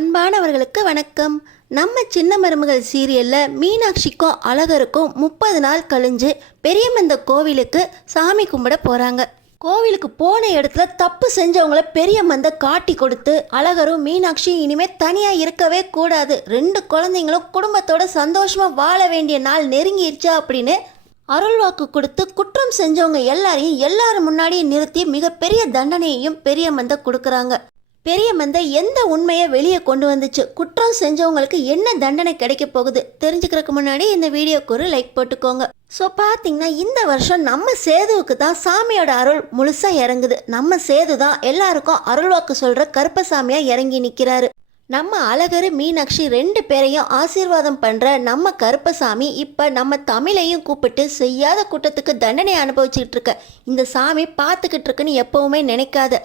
அன்பானவர்களுக்கு வணக்கம். நம்ம சின்ன மருமகள் சீரியலில் மீனாட்சிக்கும் அழகருக்கும் 30 நாள் கழிஞ்சு பெரியமந்த கோவிலுக்கு சாமி கும்பிட போகிறாங்க. கோவிலுக்கு போன இடத்துல தப்பு செஞ்சவங்கள பெரியமந்த காட்டி கொடுத்து அழகரும் மீனாட்சியும் இனிமேல் தனியாக இருக்கவே கூடாது, 2 குழந்தைங்களும் குடும்பத்தோட சந்தோஷமாக வாழ வேண்டிய நாள் நெருங்கிருச்சா அப்படின்னு அருள்வாக்கு கொடுத்து குற்றம் செஞ்சவங்க எல்லாரையும் எல்லாரும் முன்னாடியும் நிறுத்தி மிகப்பெரிய தண்டனையையும் பெரியமந்த கொடுக்குறாங்க. பெரியமந்த எந்த உண்மையை வெளியே கொண்டு வந்துச்சு, குற்றம் செஞ்சவங்களுக்கு என்ன தண்டனை கிடைக்க போகுது தெரிஞ்சுக்கிறதுக்கு முன்னாடி இந்த வீடியோக்கு ஒரு லைக் போட்டுக்கோங்க. ஸோ பார்த்தீங்கன்னா இந்த வருஷம் நம்ம சேதுவுக்கு தான் சாமியோட அருள் முழுசாக இறங்குது. நம்ம சேது தான் எல்லாருக்கும் அருள்வாக்கு சொல்கிற கருப்பசாமியாக இறங்கி நிற்கிறாரு. நம்ம அழகரு மீனாட்சி 2 பேரையும் ஆசீர்வாதம் பண்ணுற நம்ம கருப்பசாமி இப்போ நம்ம தமிழையும் கூப்பிட்டு செய்யாத குற்றத்துக்கு தண்டனை அனுபவிச்சுக்கிட்டு இருக்க இந்த சாமி பார்த்துக்கிட்டு இருக்குன்னு எப்பவுமே நினைக்காத.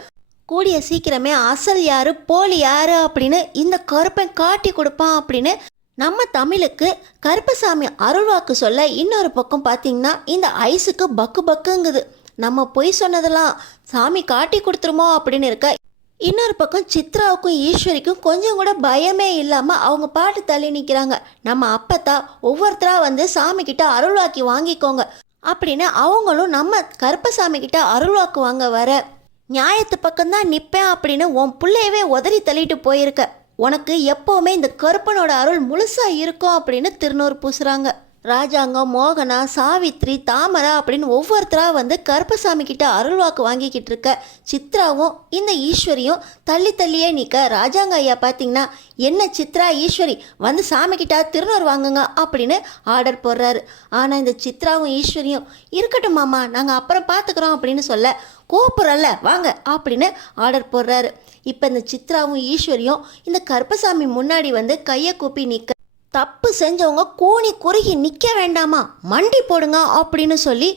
கூடிய சீக்கிரமே அசல் யாரு போலி யாரு அப்படின்னு இந்த கருப்பன் காட்டி கொடுப்பான் அப்படின்னு நம்ம தமிழுக்கு கருப்பசாமி அருள்வாக்கு சொல்ல, இன்னொரு பக்கம் பார்த்தீங்கன்னா இந்த ஐஸுக்கு பக்கு பக்குங்குது. நம்ம பொய் சொன்னதெல்லாம் சாமி காட்டி கொடுத்துருமோ அப்படின்னு இருக்க, இன்னொரு பக்கம் சித்ராவுக்கும் ஈஸ்வரிக்கும் கொஞ்சம் கூட பயமே இல்லாமல் அவங்க பாட்டு தள்ளி நிற்கிறாங்க. நம்ம அப்பத்தா ஒவ்வொருத்தராக வந்து சாமி கிட்ட அருள்வாக்கி வாங்கிக்கோங்க அப்படின்னு அவங்களும் நம்ம கருப்பசாமி கிட்ட அருள்வாக்கு வாங்க வர, நியாயத்து பக்கம்தான் நிற்பேன் அப்படின்னு உன் பிள்ளையவே உதறி தள்ளிட்டு போயிருக்க, உனக்கு எப்போவுமே இந்த கருப்பனோட அருள் முழுசாக இருக்கும் அப்படின்னு திருநூறு பூசுகிறாங்க. ராஜாங்கம், மோகனா, சாவித்ரி, தாமரா அப்படின்னு ஒவ்வொருத்தராக வந்து கருப்பசாமி கிட்ட அருள்வாக்கு வாங்கிக்கிட்டு இருக்க, சித்ராவும் இந்த ஈஸ்வரியும் தள்ளி தள்ளியே நிற்க, ராஜாங்க ஐயா பார்த்தீங்கன்னா என்ன சித்ரா ஈஸ்வரி வந்து சாமி கிட்ட திருநூறு வாங்குங்க அப்படின்னு ஆர்டர் போடுறாரு. ஆனால் இந்த சித்ராவும் ஈஸ்வரியும் இருக்கட்டும் மாமா நாங்கள் அப்புறம் பார்த்துக்குறோம் அப்படின்னு சொல்ல, கூப்பிட்றல்ல வாங்க அப்படின்னு ஆர்டர் போடுறாரு. இப்போ இந்த சித்ராவும் ஈஸ்வரியும் இந்த கருப்பசாமி முன்னாடி வந்து கையை கூப்பி நிற்க, தப்பு செஞ்சவங்க கூனி குறுகி நிற்க வேண்டாமா மண்டி போடுங்க அப்படின்னு சொல்லி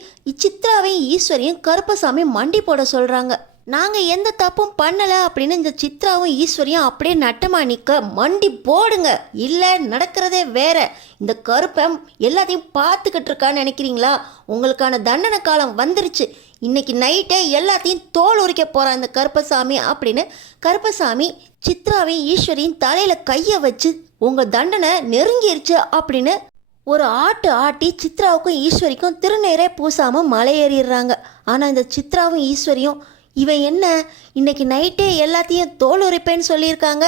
சித்ராவையும் ஈஸ்வரியும் கருப்பசாமி மண்டி போட சொல்கிறாங்க. நாங்கள் எந்த தப்பும் பண்ணலை அப்படின்னு இந்த சித்ராவும் ஈஸ்வரியும் அப்படியே நட்டமாக நிற்க, மண்டி போடுங்க இல்லை நடக்கிறதே வேற, இந்த கருப்பம் எல்லாத்தையும் பார்த்துக்கிட்டு இருக்கான்னு நினைக்கிறீங்களா, உங்களுக்கான தண்டனை காலம் வந்துருச்சு, இன்னைக்கு நைட்டே எல்லாத்தையும் தோல் உரிக்க போகிறான் இந்த கருப்பசாமி அப்படின்னு கருப்பசாமி சித்ராவையும் ஈஸ்வரியும் தலையில் கையை வச்சு உங்கள் தண்டனை நெருங்கிருச்சு அப்படின்னு ஒரு ஆட்டு ஆட்டி சித்ராவுக்கும் ஈஸ்வரிக்கும் திருநீரே பூசாமல் மலையேறிடுறாங்க. ஆனால் இந்த சித்ராவும் ஈஸ்வரியும் இவன் என்ன இன்னைக்கு நைட்டே எல்லாத்தையும் தோல் உரிப்பேன்னு சொல்லியிருக்காங்க,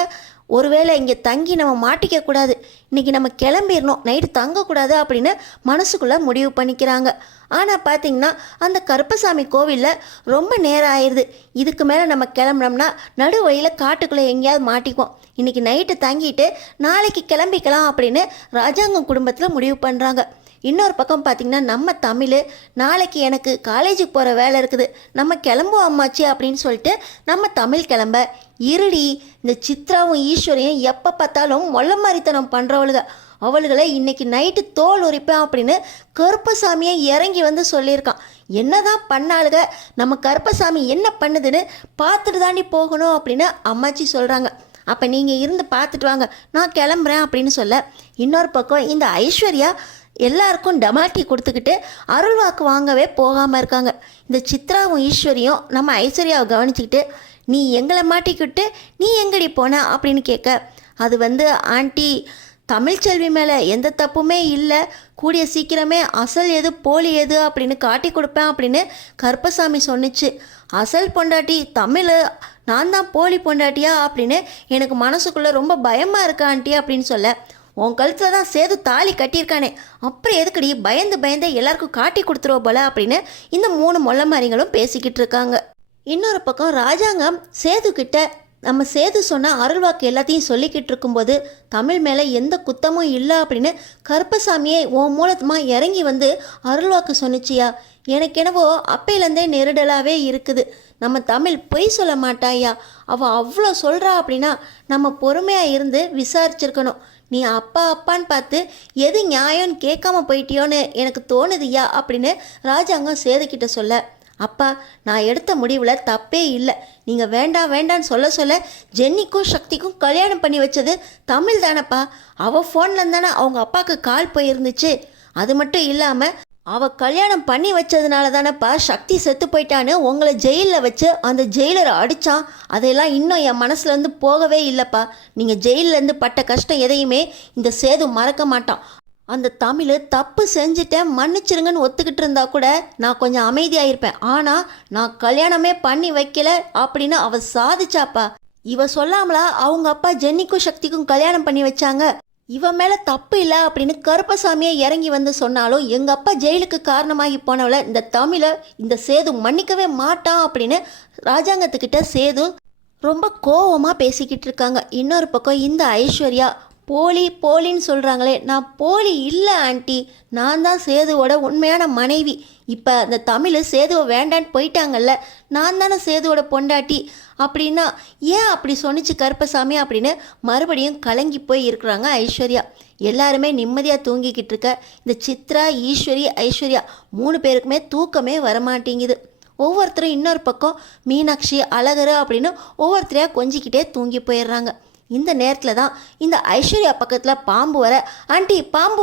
ஒருவேளை இங்கே தங்கி நம்ம மாட்டிக்க கூடாது, இன்றைக்கி நம்ம கிளம்பிடணும், நைட்டு தங்கக்கூடாது அப்படின்னு மனசுக்குள்ளே முடிவு பண்ணிக்கிறாங்க. ஆனால் பார்த்திங்கன்னா அந்த கருப்பசாமி கோவிலில் ரொம்ப நேரம் ஆயிடுது, இதுக்கு மேலே நம்ம கிளம்புனோம்னா நடு வழியில் காட்டுக்குள்ளே எங்கேயாவது மாட்டிக்குவோம், இன்றைக்கி நைட்டு தங்கிட்டு நாளைக்கு கிளம்பிக்கலாம் அப்படின்னு ராஜாங்கம் குடும்பத்தில் முடிவு பண்ணுறாங்க. இன்னொரு பக்கம் பார்த்திங்கன்னா நம்ம தமிழ் நாளைக்கு எனக்கு காலேஜுக்கு போகிற வேலை இருக்குது, நம்ம கிளம்புவோம் அம்மாச்சி அப்படின்னு சொல்லிட்டு நம்ம தமிழ் கிளம்ப, இருடி இந்த சித்ராவும் ஈஸ்வரியும் எப்போ பார்த்தாலும் மொல்ல மாதிரித்தனம் பண்ணுறவளுக, அவளுகளை இன்னைக்கு நைட்டு தோல் உரிப்பேன் அப்படின்னு கருப்பசாமியை இறங்கி வந்து சொல்லியிருக்கான். என்னதான் பண்ணாளுக, நம்ம கருப்பசாமி என்ன பண்ணுதுன்னு பார்த்துட்டு தாண்டி போகணும் அப்படின்னு அம்மாச்சி சொல்கிறாங்க. அப்போ நீங்கள் இருந்து பார்த்துட்டு வாங்க நான் கிளம்புறேன் அப்படின்னு சொல்ல, இன்னொரு பக்கம் இந்த ஐஸ்வர்யா எல்லாருக்கும் டமாட்டி கொடுத்துக்கிட்டு அருள்வாக்கு வாங்கவே போகாமல் இருக்காங்க. இந்த சித்ராவும் ஈஸ்வரியும் நம்ம ஐஸ்வர்யாவை கவனிச்சுக்கிட்டு, நீ எங்களை மாட்டிக்கிட்டு நீ எங்கடி போன அப்படின்னு கேட்க, அது வந்து ஆண்டி தமிழ்ச்செல்வி மேலே எந்த தப்புமே இல்லை, கூடிய சீக்கிரமே அசல் எது போலி எது அப்படின்னு காட்டி கொடுப்பேன் அப்படின்னு கருப்பசாமி சொன்னிச்சு, அசல் பொண்டாட்டி தமிழ் நான் தான் போலி பொண்டாட்டியா அப்படின்னு எனக்கு மனசுக்குள்ளே ரொம்ப பயமாக இருக்கா ஆண்டி அப்படின்னு சொல்ல, உன் கழுத்தில் தான் சேது தாலி கட்டியிருக்கானே அப்புறம் எதுக்கடி பயந்து பயந்து எல்லாருக்கும் காட்டி கொடுத்துருவோம் போல அப்படின்னு இந்த 3 மொல்ல மாதிரிங்களும் பேசிக்கிட்டு இருக்காங்க. இன்னொரு பக்கம் ராஜாங்கம் சேதுக்கிட்ட நம்ம சேது சொன்ன அருள்வாக்கு எல்லாத்தையும் சொல்லிக்கிட்டு இருக்கும்போது, தமிழ் மேலே எந்த குத்தமும் இல்லை அப்படின்னு கருப்பசாமியை உன் மூலமாக இறங்கி வந்து அருள்வாக்கு சொன்னிச்சியா, எனக்கு என்னவோ அப்பையிலேருந்தே நெருடலாகவே இருக்குது, நம்ம தமிழ் பொய் சொல்ல மாட்டாயா, அவள் அவ்வளோ சொல்கிறா அப்படின்னா நம்ம பொறுமையாக இருந்து விசாரிச்சிருக்கணும், நீ அப்பா அப்பான்னு பார்த்து எது நியாயம்னு கேட்காம போயிட்டியோன்னு எனக்கு தோணுதுயா அப்படின்னு ராஜாங்கம் சேதுக்கிட்ட சொல்ல, அப்பா நான் எடுத்த முடிவில் தப்பே இல்லை, நீங்கள் வேண்டாம் வேண்டான்னு சொல்ல ஜென்னிக்கும் சக்திக்கும் கல்யாணம் பண்ணி வச்சது தமிழ் தானப்பா, அவள் ஃபோன்லேருந்து தானே அவங்க அப்பாவுக்கு கால் போயிருந்துச்சு, அது மட்டும் இல்லாமல் அவ கல்யாணம் பண்ணி வச்சதுனால தானேப்பா சக்தி செத்து போயிட்டான்னு உங்களை ஜெயிலில் வச்சு அந்த ஜெயிலரை அடித்தான். அதையெல்லாம் இன்னும் என் மனசுலேருந்து போகவே இல்லைப்பா. நீங்கள் ஜெயிலேருந்து பட்ட கஷ்டம் எதையுமே இந்த சேது மறக்க மாட்டான். அந்த தமிழ் தப்பு செஞ்சுட்டேன் மன்னிச்சிருங்கன்னு ஒத்துக்கிட்டு இருந்தா கூட நான் கொஞ்சம் அமைதியாயிருப்பேன். ஆனால் நான் கல்யாணமே பண்ணி வைக்கல அப்படின்னு அவ சாதிச்சாப்பா. இவ சொல்லாமலா அவங்க அப்பா ஜென்னிக்கும் சக்திக்கும் கல்யாணம் பண்ணி வச்சாங்க. இவன் மேலே தப்பு இல்லை அப்படின்னு கருப்பசாமியை இறங்கி வந்து சொன்னாலும் எங்கள் அப்பா ஜெயிலுக்கு காரணமாகி போனவளை இந்த தமிழை இந்த சேது மன்னிக்கவே மாட்டான் அப்படின்னு ராஜாங்கத்துக்கிட்ட சேது ரொம்ப கோவமாக பேசிக்கிட்டு இருக்காங்க. இன்னொரு பக்கம் இந்த ஐஸ்வர்யா போலின்னு சொல்கிறாங்களே, நான் போலி இல்லை ஆண்டி, நான் தான் சேதுவோட உண்மையான மனைவி. இப்போ அந்த தமிழ் சேதுவை வேண்டான்னு போயிட்டாங்கல்ல, நான் தானே சேதுவோட பொண்டாட்டி அப்படின்னா ஏன் அப்படி சொன்னிச்சு கருப்பசாமி அப்படின்னு மறுபடியும் கலங்கி போய் இருக்கிறாங்க ஐஸ்வர்யா. எல்லாருமே நிம்மதியாக தூங்கிக்கிட்டு இருக்க இந்த சித்ரா, ஈஸ்வரி, ஐஸ்வர்யா 3 பேருக்குமே தூக்கமே வரமாட்டேங்குது. ஒவ்வொருத்தரும் இன்னொரு பக்கம் மீனாட்சி, அழகரு அப்படின்னு ஒவ்வொருத்தரையாக கொஞ்சிக்கிட்டே தூங்கி போயிடுறாங்க. இந்த நேரத்தில் தான் இந்த ஐஸ்வர்யா பக்கத்தில் பாம்பு வர, ஆண்டி பாம்பு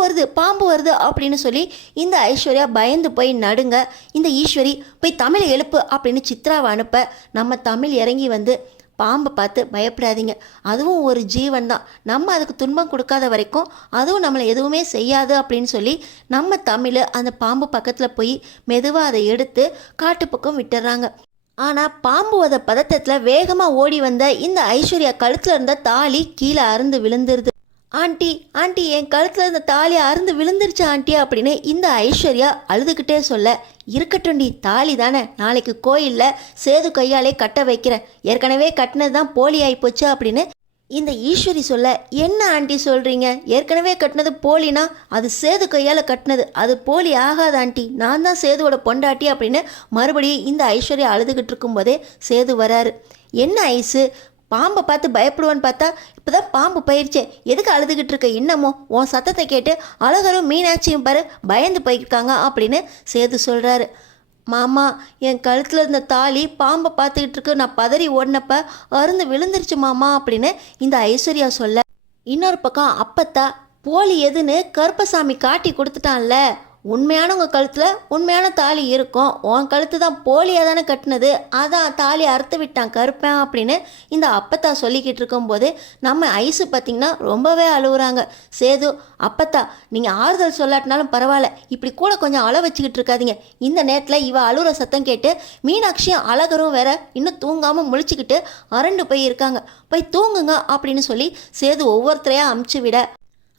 வருது அப்படின்னு சொல்லி இந்த ஐஸ்வர்யா பயந்து போய் நடுங்க. இந்த ஈஸ்வரி போய் தமிழை எழுப்பு அப்படின்னு சித்ராவை அனுப்ப நம்ம தமிழ் இறங்கி வந்து பாம்பை பார்த்து பயப்படாதீங்க, அதுவும் ஒரு ஜீவன் தான், நம்ம அதுக்கு துன்பம் கொடுக்காத வரைக்கும் அதுவும் நம்மளை எதுவுமே செய்யாது அப்படின்னு சொல்லி நம்ம தமிழ் அந்த பாம்பு பக்கத்தில் போய் மெதுவாக அதை எடுத்து காட்டு பக்கம் விட்டுறாங்க. ஆனால் பாம்பு வத பதட்டத்தில் வேகமாக ஓடி வந்த இந்த ஐஸ்வர்யா கழுத்தில் இருந்த தாலி கீழே அறுந்து விழுந்துருது. ஆண்டி என் கழுத்தில் இருந்த தாலி அறுந்து விழுந்துருச்சு ஆண்டி அப்படின்னு இந்த ஐஸ்வர்யா அழுதுகிட்டே சொல்ல, இருக்கட்டும்டி, தாலி தானே, நாளைக்கு கோயிலில் சேது கையாலே கட்ட வைக்கிறேன், ஏற்கனவே கட்டினது தான் போலி ஆகிப்போச்சு அப்படின்னு இந்த ஈஸ்வரி சொல்ல, என்ன ஆண்டி சொல்கிறீங்க, ஏற்கனவே கட்டினது போலினா அது சேது கையால் கட்டினது, அது போலி ஆகாது ஆண்டி, நான் தான் சேதுவோட பொண்டாட்டி அப்படின்னு மறுபடியும் இந்த ஐஸ்வர்யா அழுதுகிட்டு இருக்கும்போதே சேது வராரு. என்ன ஐஸு, பாம்பை பார்த்து பயப்படுவான்னு பார்த்தா இப்போ தான் பாம்பு போயிடுச்சே, எதுக்கு அழுதுகிட்டு இருக்க, இன்னமும் உன் சத்தத்தை கேட்டு அழகரும் மீனாட்சியும் பாரு பயந்து போயிருக்காங்க அப்படின்னு சேது சொல்கிறாரு. மாமா, என் கழுத்தில் இருந்த தாலி பாம்பை பார்த்துக்கிட்டு இருக்கு, நான் பதறி ஓடினப்ப அருந்து விழுந்துருச்சு மாமா அப்படின்னு இந்த ஐஸ்வர்யா சொல்ல, இன்னொரு பக்கம் அப்பத்தா போலி எதுன்னு கருப்பசாமி காட்டி கொடுத்துட்டான்ல, உண்மையானவங்க கழுத்தில் உண்மையான தாலி இருக்கும், உன் கழுத்து தான் போலியாக தானே கட்டினது, அதான் தாலி அறுத்து விட்டான் கருப்பேன் அப்படின்னு இந்த அப்பத்தா சொல்லிக்கிட்டு இருக்கும்போது நம்ம ஐஸு பார்த்திங்கன்னா ரொம்பவே அழுகுறாங்க. சேது, அப்பத்தா நீங்கள் ஆறுதல் சொல்லாட்டினாலும் பரவாயில்ல, இப்படி கூட கொஞ்சம் அழ வச்சுக்கிட்டு இருக்காதீங்க. இந்த நேரத்தில் இவ அழுகிற சத்தம் கேட்டு மீனாட்சியும் அழகரும் வேற இன்னும் தூங்காமல் முழிச்சுக்கிட்டு அரண்டு போய் இருக்காங்க. போய் தூங்குங்க அப்படின்னு சொல்லி சேது ஒவ்வொருத்தரையாக அமுச்சு விட,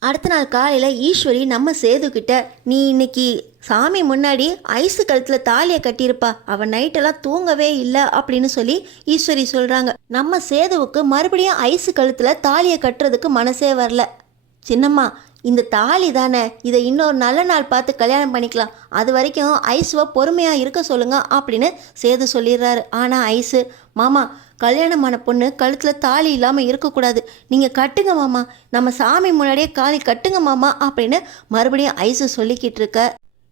அடுத்த நாள் காலையில் ஈஸ்வரி நம்ம சேதுக்கிட்ட, நீ இன்னைக்கு சாமி முன்னாடி ஐஸு கழுத்தில் தாலியை கட்டியிருப்பா, அவன் நைட்டெல்லாம் தூங்கவே இல்லை அப்படின்னு சொல்லி ஈஸ்வரி சொல்கிறாங்க. நம்ம சேதுவுக்கு மறுபடியும் ஐஸு கழுத்தில் தாலியை கட்டுறதுக்கு மனசே வரல. சின்னம்மா, இந்த தாலி தானே, இதை இன்னொரு நல்ல நாள் பார்த்து கல்யாணம் பண்ணிக்கலாம், அது வரைக்கும் ஐஸுவை பொறுமையாக இருக்க சொல்லுங்க அப்படின்னு சேது சொல்லிடுறாரு. ஆனால் ஐஸு, மாமா, கல்யாணமான பொண்ணு கழுத்தில் தாலி இல்லாமல் இருக்கக்கூடாது, நீங்கள் கட்டுங்க மாமா, நம்ம சாமி முன்னாடியே காலி கட்டுங்க மாமா அப்படின்னு மறுபடியும் ஐஸு சொல்லிக்கிட்டு இருக்க.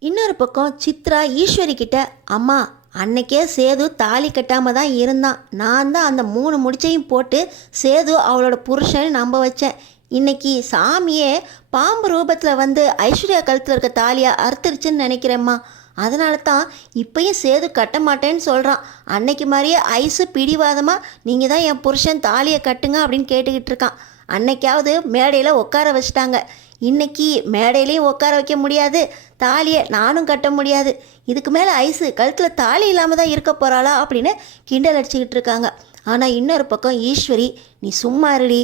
இன்னொரு பக்கம் சித்ரா ஈஸ்வரி கிட்ட, அம்மா, அன்னைக்கே சேது தாலி கட்டாமல் தான் இருந்தான், நான் தான் அந்த 3 முடிச்சையும் போட்டு சேது அவளோட புருஷன் நம்ப வச்சேன். இன்னைக்கு சாமியே பாம்பு ரூபத்தில் வந்து ஐஸ்வர்யா கழுத்தில் இருக்க தாலியை அறுத்துருச்சுன்னு நினைக்கிறேம்மா, அதனால தான் இப்பயும் சேது கட்ட மாட்டேன்னு சொல்கிறான். அன்னைக்கு மாதிரியே ஐஸு பிடிவாதமாக நீங்கள் தான் என் புருஷன் தாலியை கட்டுங்க அப்படின்னு கேட்டுக்கிட்டு இருக்கான். அன்னைக்காவது மேடையில் உட்கார வச்சிட்டாங்க, இன்னைக்கு மேடையிலையும் உட்கார வைக்க முடியாது, தாலியை நானும் கட்ட முடியாது, இதுக்கு மேலே ஐஸு கழுத்தில் தாலி இல்லாமல் தான் இருக்க போகிறாளா அப்படின்னு கிண்டல் அடிச்சுக்கிட்டு இருக்காங்க. ஆனால் இன்னொரு பக்கம் ஈஸ்வரி, நீ சும்மா இருடி,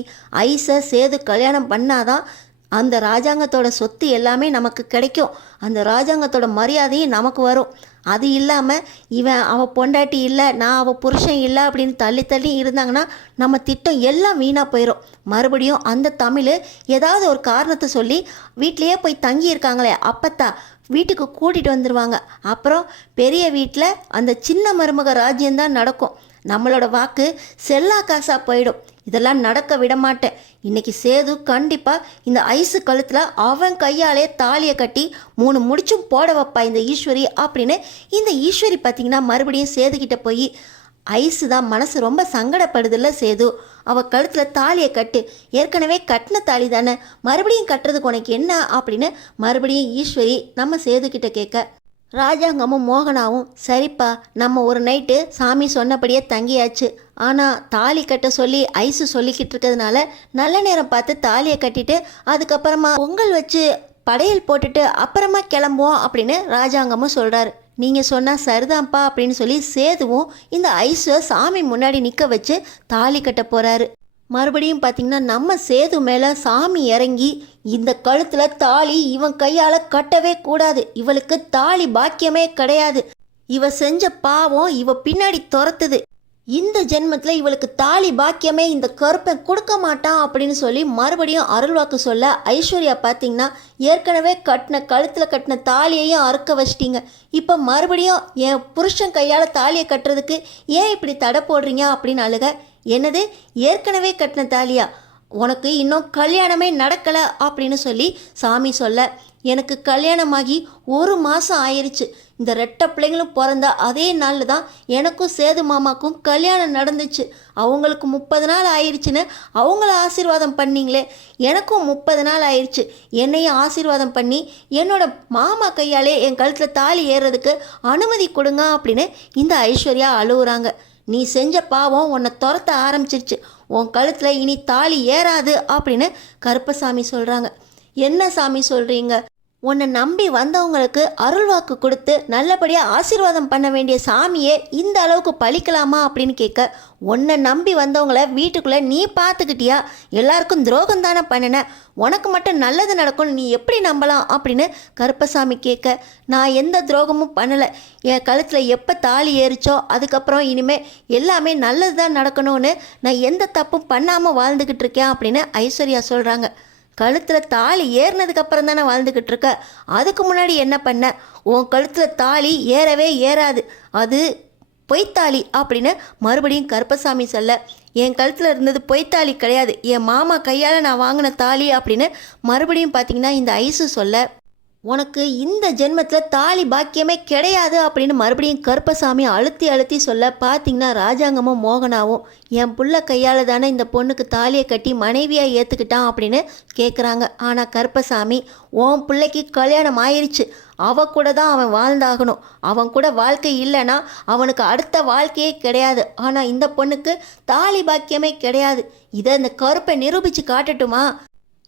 ஐஸை சேது கல்யாணம் பண்ணாதான் அந்த ராஜாங்கத்தோட சொத்து எல்லாமே நமக்கு கிடைக்கும், அந்த ராஜாங்கத்தோட மரியாதையும் நமக்கு வரும், அது இல்லாமல் இவன் அவள் பொண்டாட்டி இல்லை, நான் அவள் புருஷன் இல்லை அப்படின்னு தள்ளி இருந்தாங்கன்னா நம்ம திட்டம் எல்லாம் வீணாக போயிடும். மறுபடியும் அந்த தமிழ் ஏதாவது ஒரு காரணத்தை சொல்லி வீட்லேயே போய் தங்கியிருக்காங்களே அப்பத்தா வீட்டுக்கு கூட்டிகிட்டு வந்துடுவாங்க. அப்புறம் பெரிய வீட்டில் அந்த சின்ன மருமக ராஜ்யம்தான் நடக்கும், நம்மளோட வாக்கு செல்லா காசாக போயிடும். இதெல்லாம் நடக்க விட மாட்டேன். இன்னைக்கு சேது கண்டிப்பாக இந்த ஐஸு கழுத்தில் அவன் கையாலே தாலியை கட்டி 3 முடிச்சும் போட வைப்பா இந்த ஈஸ்வரி அப்படின்னு இந்த ஈஸ்வரி பார்த்திங்கன்னா மறுபடியும் சேதுக்கிட்ட போய், ஐஸு தான் மனசு ரொம்ப சங்கடப்படுதில்ல சேது. அவள் கழுத்தில் தாலியை கட்டு, ஏற்கனவே கட்டின தாலி தானே, மறுபடியும் கட்டுறதுக்கு உனக்கு என்ன அப்படின்னு மறுபடியும் ஈஸ்வரி நம்ம சேதுக்கிட்ட கேட்க, ராஜாங்கமும் மோகனாவும் சரிப்பா நம்ம ஒரு நைட்டு சாமி சொன்னபடியே தங்கியாச்சு, ஆனால் தாலி கட்ட சொல்லி ஐஸு சொல்லிக்கிட்டு இருக்கிறதுனால நல்ல நேரம் பார்த்து தாலியை கட்டிட்டு அதுக்கப்புறமா பொங்கல் வச்சு படையல் போட்டுட்டு அப்புறமா கிளம்புவோம் அப்படின்னு ராஜாங்கமும் சொல்கிறாரு. நீங்கள் சொன்னால் சரிதான்ப்பா அப்படின்னு சொல்லி சேதுவும் இந்த ஐஸை சாமி முன்னாடி நிற்க வச்சு தாலி கட்ட போகிறாரு. மறுபடியும் பார்த்திங்கன்னா நம்ம சேது மேலே சாமி இறங்கி, இந்த கழுத்தில் தாலி இவன் கையால் கட்டவே கூடாது, இவளுக்கு தாலி பாக்கியமே கிடையாது, இவ செஞ்ச பாவம் இவ பின்னாடி துரத்துது, இந்த ஜென்மத்தில் இவளுக்கு தாலி பாக்கியமே இந்த கருப்பன் கொடுக்க மாட்டான் அப்படின்னு சொல்லி மறுபடியும் அருள்வாக்கு சொல்ல, ஐஸ்வர்யா பார்த்திங்கன்னா ஏற்கனவே கழுத்தில் கட்டின தாலியையும் அறுக்க வச்சிட்டிங்க, இப்போ மறுபடியும் என் புருஷன் கையால் தாலியை கட்டுறதுக்கு ஏன் இப்படி தடை போடுறீங்க அப்படின்னு அழுக. என்னது, ஏற்கனவே கட்டின தாலியா, உனக்கு இன்னும் கல்யாணமே நடக்கலை அப்படின்னு சொல்லி சாமி சொல்ல, எனக்கு கல்யாணமாகி 1 மாதம் ஆயிடுச்சு, இந்த ரெட்டை பிள்ளைங்களும் பிறந்தா அதே நாளில் தான் எனக்கும் சேது மாமாக்கும் கல்யாணம் நடந்துச்சு, அவங்களுக்கு 30 நாள் ஆயிடுச்சுன்னு அவங்கள ஆசீர்வாதம் பண்ணிங்களே, எனக்கும் 30 நாள் ஆயிடுச்சு, என்னையும் ஆசீர்வாதம் பண்ணி என்னோட மாமா கையாலே என் கழுத்தில் தாலி ஏறுறதுக்கு அனுமதி கொடுங்க அப்படின்னு இந்த ஐஸ்வர்யா அழுகுறாங்க. நீ செஞ்ச பாவம் உன்னை துரத்த ஆரம்பிச்சிருச்சு, உன் கழுத்தில் இனி தாலி ஏறாது அப்படின்னு கருப்பசாமி சொல்கிறாங்க. என்ன சாமி சொல்கிறீங்க, உன்னை நம்பி வந்தவங்களுக்கு அருள்வாக்கு கொடுத்து நல்லபடியாக ஆசீர்வாதம் பண்ண வேண்டிய சாமியே இந்த அளவுக்கு பழிக்கலாமா அப்படின்னு கேட்க, உன்னை நம்பி வந்தவங்கள வீட்டுக்குள்ளே நீ பார்த்துக்கிட்டியா, எல்லாருக்கும் துரோகம் தானே பண்ணின, உனக்கு மட்டும் நல்லது நடக்கும்னு நீ எப்படி நம்பலாம் அப்படின்னு கருப்பசாமி கேட்க, நான் எந்த துரோகமும் பண்ணலை, என் கழுத்தில் எப்போ தாலி ஏறிச்சோ அதுக்கப்புறம் இனிமேல் எல்லாமே நல்லது தான் நடக்கணும்னு நான் எந்த தப்பும் பண்ணாமல் வாழ்ந்துக்கிட்டு இருக்கேன் அப்படின்னு ஐஸ்வர்யா சொல்கிறாங்க. கழுத்தில் தாலி ஏறினதுக்கப்புறம் தானே வாழ்ந்துக்கிட்டு இருக்க, அதுக்கு முன்னாடி என்ன பண்ண, உன் கழுத்தில் தாலி ஏறவே ஏறாது, அது பொய்த்தாலி அப்படின்னு மறுபடியும் கருப்பசாமி சொல்ல, என் கழுத்தில் இருந்தது பொய்த்தாலி கிடையாது, என் மாமா கையால் நான் வாங்கின தாலி அப்படின்னு மறுபடியும் பார்த்திங்கன்னா இந்த ஐஸு சொல்ல, உனக்கு இந்த ஜென்மத்தில் தாலி பாக்கியமே கிடையாது அப்படின்னு மறுபடியும் கருப்பசாமி அழுத்தி சொல்ல, பார்த்திங்கன்னா ராஜாங்கமும் மோகனாவும் என் புள்ள கையால் தானே இந்த பொண்ணுக்கு தாலியை கட்டி மனைவியாக ஏற்றுக்கிட்டான் அப்படின்னு கேட்குறாங்க. ஆனால் கருப்பசாமி, உன் பிள்ளைக்கு கல்யாணம் ஆயிடுச்சு, அவ கூட தான் அவன் வாழ்ந்தாகணும், அவன் கூட வாழ்க்கை இல்லைன்னா அவனுக்கு அடுத்த வாழ்க்கையே கிடையாது, ஆனால் இந்த பொண்ணுக்கு தாலி பாக்கியமே கிடையாது, இதை இந்த கருப்பை நிரூபித்து காட்டட்டுமா,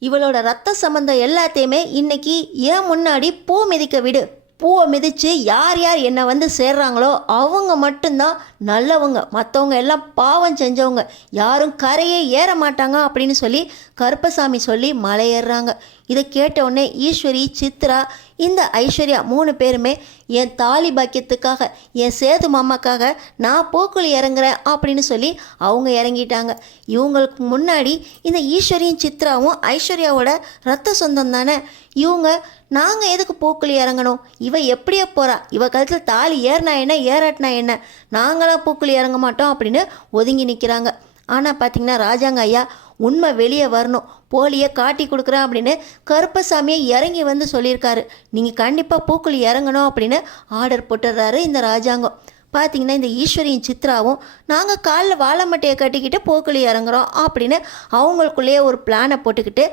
இவளோட ரத்த சம்பந்தம் எல்லாத்தையுமே இன்னைக்கு ஏன் முன்னாடி பூ மிதிக்க விடு, பூவை மிதித்து யார் யார் என்னை வந்து சேர்றாங்களோ அவங்க மட்டும்தான் நல்லவங்க, மற்றவங்க எல்லாம் பாவம் செஞ்சவங்க, யாரும் கரையே ஏற மாட்டாங்க அப்படின்னு சொல்லி கருப்பசாமி சொல்லி மலை ஏறுறாங்க. இதை கேட்டவுடனே ஈஸ்வரி, சித்ரா, இந்த ஐஸ்வர்யா 3 பேருமே என் தாலி பாக்கியத்துக்காக, என் சேது மாமாக்காக நான் பூக்குழி இறங்குறேன் அப்படின்னு சொல்லி அவங்க இறங்கிட்டாங்க. இவங்களுக்கு முன்னாடி இந்த ஈஸ்வரியும் சித்ராவும் ஐஸ்வர்யாவோட ரத்த சொந்தம் தானே, இவங்க நாங்கள் எதுக்கு பூக்குழி இறங்கணும், இவ எப்படியே போகிறா, இவ கழுத்தில் தாலி ஏறினா என்ன ஏறாட்டினா என்ன, நாங்களாம் பூக்குழி இறங்க மாட்டோம் அப்படின்னு ஒதுங்கி நிற்கிறாங்க. ஆனால் பார்த்திங்கன்னா ராஜாங்க ஐயா உண்மை வெளியே வரணும், போலியை காட்டி கொடுக்குறேன் அப்படின்னு கருப்பசாமியை இறங்கி வந்து சொல்லியிருக்காரு, நீங்கள் கண்டிப்பாக பூக்குழி இறங்கணும் அப்படின்னு ஆர்டர் போட்டுடுறாரு இந்த ராஜாங்கம். பார்த்திங்கன்னா இந்த ஈஸ்வரியும் சித்ராவும் நாங்கள் காலில் வாழை மட்டையை கட்டிக்கிட்டு பூக்குழி இறங்குறோம் அப்படின்னு அவங்களுக்குள்ளேயே ஒரு பிளானை போட்டுக்கிட்டு,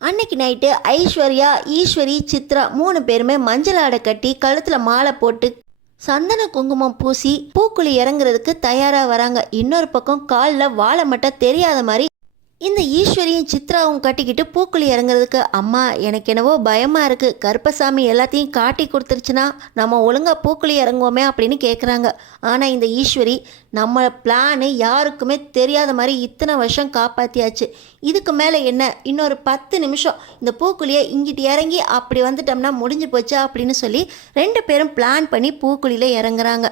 அன்னைக்கு நைட்டு ஐஸ்வர்யா, ஈஸ்வரி, சித்ரா 3 பேருமே மஞ்சள் ஆடை கட்டி கழுத்தில் மாலை போட்டு சந்தன குங்குமம் பூசி பூக்குழி இறங்குறதுக்கு தயாராக வராங்க. இன்னொரு பக்கம் காலில் வாழை மட்டை தெரியாத மாதிரி இந்த ஈஸ்வரியும் சித்ராவும் கட்டிக்கிட்டு பூக்குழி இறங்குறதுக்கு, அம்மா எனக்கு என்னவோ பயமாக இருக்குது, கருப்பசாமி எல்லாத்தையும் காட்டி கொடுத்துருச்சுன்னா நம்ம ஒழுங்காக பூக்குழி இறங்குவோமே அப்படின்னு கேட்குறாங்க. ஆனால் இந்த ஈஸ்வரி, நம்ம பிளானு யாருக்குமே தெரியாத மாதிரி இத்தனை வருஷம் காப்பாற்றியாச்சு, இதுக்கு மேலே என்ன, இன்னொரு 10 நிமிஷம் இந்த பூக்குழியை இங்கிட்டு இறங்கி அப்படி வந்துட்டோம்னா முடிஞ்சு போச்சா அப்படின்னு சொல்லி 2 பேரும் பிளான் பண்ணி பூக்குழியில் இறங்குறாங்க.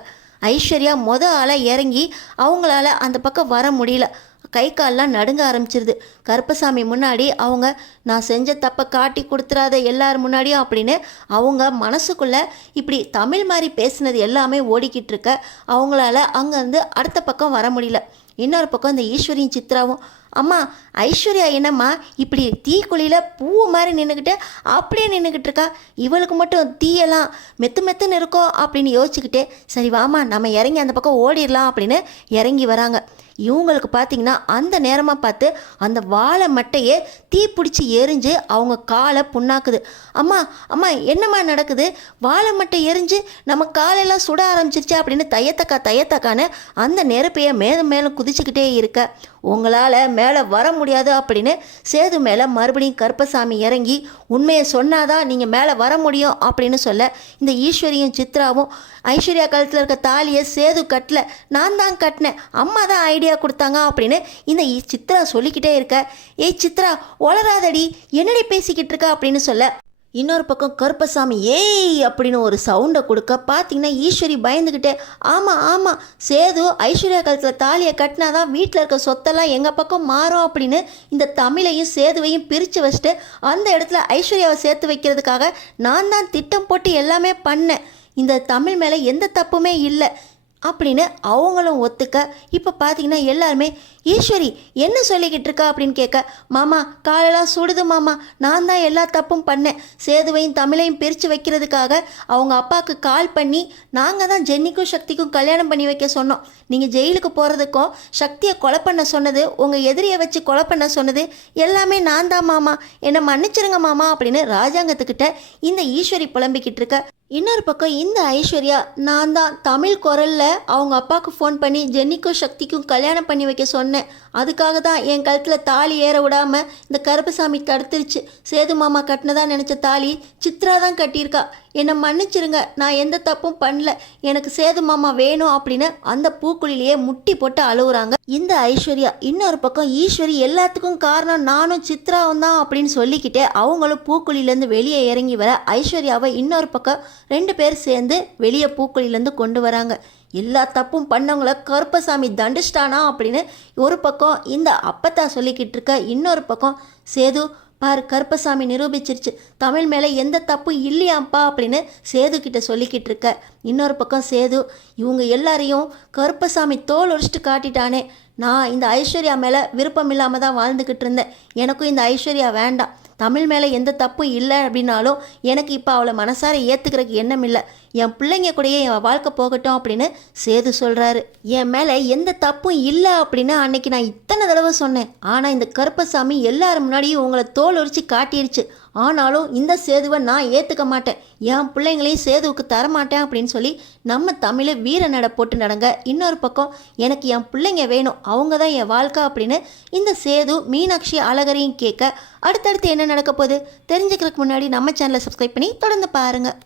ஐஸ்வர்யா ஆளாக இறங்கி அவங்களால அந்த பக்கம் வர முடியல, கை கால்லாம் நடுங்க ஆரம்பிச்சிருது. கருப்பசாமி முன்னாடி அவங்க நான் செஞ்ச தப்பை காட்டி கொடுத்துறாத எல்லார் முன்னாடியும் அப்படின்னு அவங்க மனசுக்குள்ளே இப்படி தமிழ் மாதிரி பேசுனது எல்லாமே ஓடிக்கிட்டு இருக்க அவங்களால அங்கேருந்து அடுத்த பக்கம் வர முடியல. இன்னொரு பக்கம் இந்த ஈஸ்வரியும் சித்ராவும் அம்மா ஐஸ்வர்யா என்னம்மா இப்படி தீக்குழியில் பூ மாதிரி நின்றுக்கிட்டு அப்படியே நின்றுக்கிட்டு இருக்கா, இவளுக்கு மட்டும் தீயெல்லாம் மெத்து மெத்துன்னு இருக்கோ அப்படின்னு யோசிச்சுக்கிட்டே சரி வாமா நம்ம இறங்கி அந்த பக்கம் ஓடிடலாம் அப்படின்னு இறங்கி வராங்க. இவங்களுக்கு பார்த்தீங்கன்னா அந்த நேரமாக பார்த்து அந்த வாழை மட்டையே தீ பிடிச்சி எரிஞ்சு அவங்க காலை புண்ணாக்குது. அம்மா அம்மா என்னம்மா நடக்குது, வாழை மட்டை எரிஞ்சு நம்ம காலெல்லாம் சுட ஆரம்பிச்சிருச்சா அப்படின்னு தையத்தக்கான்னு அந்த நெருப்பையை மேலும் மேலும் குதிச்சுக்கிட்டே இருக்க உங்களால் மேலே வர முடியாது அப்படின்னு சேது மேலே மறுபடியும் கருப்பசாமி இறங்கி உண்மையை சொன்னாதான் நீங்கள் மேலே வர முடியும் அப்படின்னு சொல்ல இந்த ஈஸ்வரியும் சித்ராவும் ஐஸ்வர்யா கழுத்தில் இருக்க தாலியை சேது கட்டல, நான் தான் கட்டினேன், அம்மா தான் ஐடியா கொடுத்தாங்க அப்படின்னு இந்த சித்ரா சொல்லிக்கிட்டே இருக்க ஏய் சித்ரா ஒளராதடி என்னடி பேசிக்கிட்டு இருக்க அப்படின்னு சொல்ல இன்னொரு பக்கம் கருப்பசாமி ஏய் அப்படின்னு ஒரு சவுண்டை கொடுக்க பார்த்தீங்கன்னா ஈஸ்வரி பயந்துக்கிட்டே ஆமாம் ஆமாம் சேது ஐஸ்வர்யா கழுத்தில் தாலியை கட்டினாதான் வீட்டில் இருக்க சொத்தெல்லாம் எங்கள் பக்கம் மாறும் அப்படின்னு இந்த தமிழையும் சேதுவையும் பிரித்து வச்சுட்டு அந்த இடத்துல ஐஸ்வர்யாவை சேர்த்து வைக்கிறதுக்காக நான் தான் திட்டம் போட்டு எல்லாமே பண்ணேன், இந்த தமிழ் மேலே எந்த தப்புமே இல்லை அப்படின்னு அவங்களும் ஒத்துக்க இப்போ பார்த்தீங்கன்னா எல்லாருமே ஈஸ்வரி என்ன சொல்லிக்கிட்டு இருக்கா அப்படின்னு கேட்க மாமா காலெல்லாம் சுடுது மாமா, நான் தான் எல்லா தப்பும் பண்ணேன், சேதுவையும் தமிழையும் பிரித்து வைக்கிறதுக்காக அவங்க அப்பாவுக்கு கால் பண்ணி நாங்கள் தான் ஜென்னிக்கும் சக்திக்கும் கல்யாணம் பண்ணி வைக்க சொன்னோம், நீங்கள் ஜெயிலுக்கு போகிறதுக்கும் சக்தியை கொலை பண்ண சொன்னது உங்கள் எதிரியை வச்சு கொலை பண்ண சொன்னது எல்லாமே நான் தான் மாமா, என்னை மன்னிச்சிருங்க மாமா அப்படின்னு ராஜாங்கத்துக்கிட்ட இந்த ஈஸ்வரி புலம்பிக்கிட்டு இருக்க இன்னொரு பக்கம் இந்த ஐஸ்வர்யா நான் தான் தமிழ் குரலில் அவங்க அப்பாவுக்கு ஃபோன் பண்ணி ஜென்னிக்கும் சக்திக்கும் கல்யாணம் பண்ணி வைக்க சொன்னேன், அதுக்காக தான் என் கழுத்தில் தாலி ஏற விடாமல் இந்த கருப்பசாமி தடுத்துருச்சு, சேது மாமா கட்டினதா நினச்ச தாலி சித்ரா தான் கட்டியிருக்கா, என்னை மன்னிச்சிருங்க, நான் எந்த தப்பும் பண்ணல, எனக்கு சேது மாமா வேணும் அப்படின்னு அந்த பூக்குழிலேயே முட்டி போட்டு அழுகுறாங்க இந்த ஐஸ்வர்யா. இன்னொரு பக்கம் ஈஸ்வரி எல்லாத்துக்கும் காரணம் நானும் சித்ராவும் தான் அப்படின்னு சொல்லிக்கிட்டே அவங்களும் பூக்குழிலேருந்து வெளியே இறங்கி வர ஐஸ்வர்யாவை இன்னொரு பக்கம் 2 பேர் சேர்ந்து வெளியே பூக்குழிலேருந்து கொண்டு வராங்க. எல்லா தப்பும் பண்ணவங்கள கருப்பசாமி தண்டிச்சிட்டானா அப்படின்னு ஒரு பக்கம் இந்த அப்பத்தா சொல்லிக்கிட்டு இருக்க இன்னொரு பக்கம் சேது பார் கருப்பசாமி நிரூபிச்சிருச்சு தமிழ் மேலே எந்த தப்பும் இல்லையாம்ப்பா அப்படின்னு சேது கிட்ட சொல்லிக்கிட்டு இருக்க இன்னொரு பக்கம் சேது இவங்க எல்லாரையும் கருப்பசாமி தோல் உரிச்சிட்டு காட்டிட்டானே, நான் இந்த ஐஸ்வர்யா மேலே விருப்பம் இல்லாமல் தான் வாழ்ந்துக்கிட்டு இருந்தேன், எனக்கும் இந்த ஐஸ்வர்யா வேண்டாம், தமிழ் மேலே எந்த தப்பும் இல்லை அப்படின்னாலும் எனக்கு இப்போ அவளை மனசார ஏற்றுக்கிறதுக்கு எண்ணம் இல்லை, என் பிள்ளைங்க கூடயே என் வாழ்க்கை போகட்டும் அப்படின்னு சேது சொல்கிறாரு. என் மேலே எந்த தப்பும் இல்லை அப்படின்னு அன்னைக்கு நான் இத்தனை தடவை சொன்னேன், ஆனால் இந்த கருப்பசாமி எல்லாரும் முன்னாடியும் உங்களை தோல் உரிச்சு காட்டிடுச்சு, ஆனாலும் இந்த சேதுவை நான் ஏற்றுக்க மாட்டேன், என் பிள்ளைங்களையும் சேதுவுக்கு தரமாட்டேன் அப்படின்னு சொல்லி நம்ம தமிழை வீர நட போட்டு நடங்க. இன்னொரு பக்கம் எனக்கு என் பிள்ளைங்க வேணும், அவங்க தான் என் வாழ்க்கை அப்படின்னு இந்த சேது மீனாட்சி அழகரையும் கேட்க அடுத்தடுத்து என்ன நடக்க போகுது தெரிஞ்சுக்கிறதுக்கு முன்னாடி நம்ம சேனலை சப்ஸ்கிரைப் பண்ணி தொடர்ந்து பாருங்கள்.